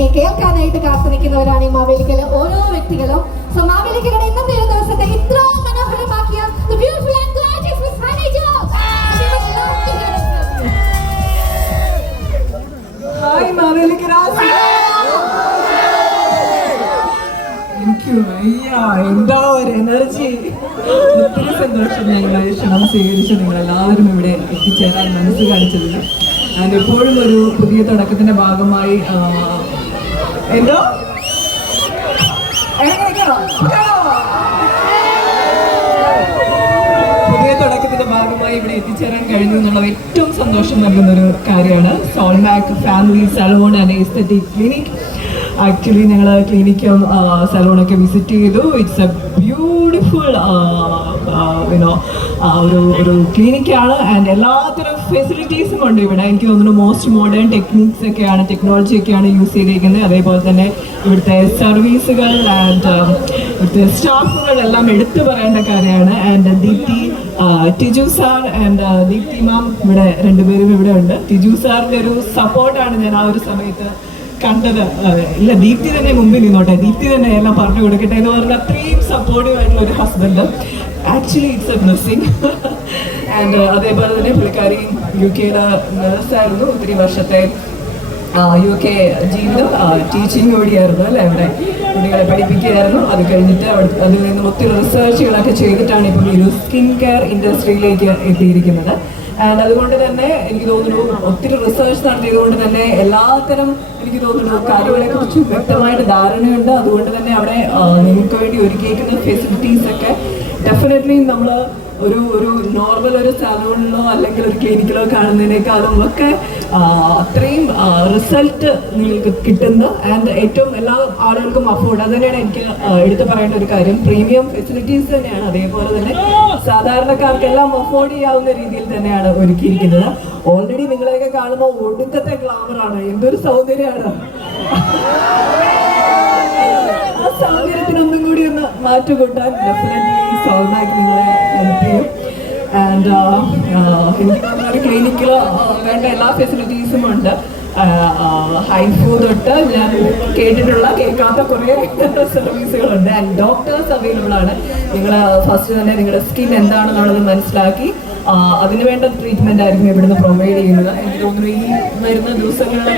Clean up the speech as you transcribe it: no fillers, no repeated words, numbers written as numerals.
ഭംഗിയെ കേൾക്കാനായിട്ട് കാത്തു നിൽക്കുന്നവരാണ് ഈ മാവേലിക്കലെ ഓരോ വ്യക്തികളും. സോ മാവേലിക്കലയുടെ ഇന്നത്തെ ഒരു ദിവസത്തെ ഇത്ര മനോഹരമാക്കിയ the beautiful and gorgeous Miss Honey Jones. Hi Mavelikara. എന്താ ഒരു എനർജി. ഒത്തിരി സന്തോഷം ഞങ്ങളെ ക്ഷണം സ്വീകരിച്ച് നിങ്ങളെല്ലാവരും ഇവിടെ എത്തിച്ചേരാൻ മനസ്സ് കാണിച്ചതിന്. ഞാൻ എപ്പോഴും ഒരു പുതിയ തുടക്കത്തിന്റെ ഭാഗമായി എന്തോ പുതിയ തുടക്കത്തിന്റെ ഭാഗമായി ഇവിടെ എത്തിച്ചേരാൻ കഴിഞ്ഞു എന്നുള്ളത് ഏറ്റവും സന്തോഷം നൽകുന്ന ഒരു കാര്യമാണ്. സോൾമാക് family salon and aesthetic clinic. Actually ഞങ്ങൾ ക്ലിനിക്കും സലൂണൊക്കെ വിസിറ്റ് ചെയ്തു. ഇറ്റ്സ് എ ബ്യൂട്ടിഫുൾ ഒരു ക്ലിനിക്കാണ് ആൻഡ് എല്ലാത്തരം ഫെസിലിറ്റീസും ഉണ്ട് ഇവിടെ. എനിക്ക് തോന്നുന്നു മോസ്റ്റ് മോഡേൺ ടെക്നോളജി ഒക്കെയാണ് യൂസ് ചെയ്തിരിക്കുന്നത്. അതേപോലെ തന്നെ ഇവിടുത്തെ സർവീസുകൾ ആൻഡ് ഇവിടുത്തെ സ്റ്റാഫുകൾ എല്ലാം എടുത്തു പറയേണ്ട കാര്യമാണ്. And Deepthi, Tiju sir and Deepthi ma'am ഇവിടെ രണ്ടുപേരും ഇവിടെ ഉണ്ട്. ടിജു സാറിൻ്റെ ഒരു സപ്പോർട്ടാണ് ഞാൻ ആ ഒരു സമയത്ത് കണ്ടത്. ഇല്ല, ദീപ്തി തന്നെ മുമ്പിൽ നിന്നോട്ടെ, ദീപ്തി തന്നെ എല്ലാം പറഞ്ഞു കൊടുക്കട്ടെ എന്ന് പറഞ്ഞാൽ അത്രയും സപ്പോർട്ടീവ് ആയിട്ടുള്ള ഒരു husband. Actually it's A blessing. And അതേപോലെ തന്നെ പുള്ളിക്കാരി UK നേഴ്സായിരുന്നു. ഒത്തിരി വർഷത്തെ UK ജീവിതം ടീച്ചിങ് കൂടിയായിരുന്നു അല്ലേ, അവിടെ കുട്ടികളെ പഠിപ്പിക്കുകയായിരുന്നു. അത് കഴിഞ്ഞിട്ട് അതിൽ നിന്ന് ഒത്തിരി റിസർച്ചുകളൊക്കെ ചെയ്തിട്ടാണ് ഇപ്പം ഈ ഒരു സ്കിൻ കെയർ ഇൻഡസ്ട്രിയിലേക്ക് എത്തിയിരിക്കുന്നത്. ആൻഡ് അതുകൊണ്ട് തന്നെ എനിക്ക് തോന്നുന്നു ഒത്തിരി റിസർച്ച് നടത്തിയതുകൊണ്ട് തന്നെ എല്ലാത്തരം എനിക്ക് തോന്നുന്നു കാര്യങ്ങളെ കുറിച്ച് വ്യക്തമായിട്ട് ധാരണയുണ്ട്. അതുകൊണ്ട് തന്നെ അവിടെ നിങ്ങൾക്ക് വേണ്ടി ഒരുക്കിയിരിക്കുന്ന ഫെസിലിറ്റീസൊക്കെ ഡെഫിനറ്റ്ലി നമ്മൾ ഒരു നോർമൽ ഒരു സലൂണിലോ അല്ലെങ്കിൽ ഒരു ക്ലിനിക്കിലോ കാണുന്നതിനേക്കാളും ഒക്കെ അത്രയും റിസൾട്ട് നിങ്ങൾക്ക് കിട്ടുന്ന ആൻഡ് ഏറ്റവും എല്ലാ ആളുകൾക്കും അഫോർഡ്. അത് തന്നെയാണ് എനിക്ക് എടുത്തു പറയേണ്ട ഒരു കാര്യം. പ്രീമിയം ഫെസിലിറ്റീസ് തന്നെയാണ്. അതേപോലെ തന്നെ സാധാരണക്കാർക്കെല്ലാം അഫോർഡ് ചെയ്യാവുന്ന രീതിയിൽ തന്നെയാണ് ഒരുക്കിയിരിക്കുന്നത്. ഓൾറെഡി നിങ്ങളെയൊക്കെ കാണുമ്പോൾ ഒടുക്കത്തെ ഗ്ലാമറാണ്. എന്തൊരു സൗന്ദര്യമാണ്. ആ സൗന്ദര്യത്തിനൊന്നും കൂടി ഒന്ന് മാറ്റുകൂട്ടാൻ ഡെഫിനറ്റ്ലി സോൾമാക് നിങ്ങളെ ഹെൽപ്പ് ചെയ്യും. ആൻഡ് എനിക്ക് തോന്നുന്ന ഒരു ക്ലിനിക്കിൽ വേണ്ട എല്ലാ ഫെസിലിറ്റീസും ഉണ്ട്. ഹൈഫു തൊട്ട് ഞാൻ കേൾക്കാത്ത കുറേ സർവീസുകളുണ്ട്. ആൻഡ് ഡോക്ടേഴ്സ് അവൈലബിൾ ആണ്. നിങ്ങൾ ഫസ്റ്റ് തന്നെ നിങ്ങളുടെ സ്കിൻ എന്താണെന്നുള്ളത് മനസ്സിലാക്കി അതിന് വേണ്ട ട്രീറ്റ്മെന്റ് ആയിരിക്കും ഇവിടുന്ന് പ്രൊവൈഡ് ചെയ്യുന്നത്. എനിക്ക് തോന്നുന്നു ഈ വരുന്ന ദിവസങ്ങളിൽ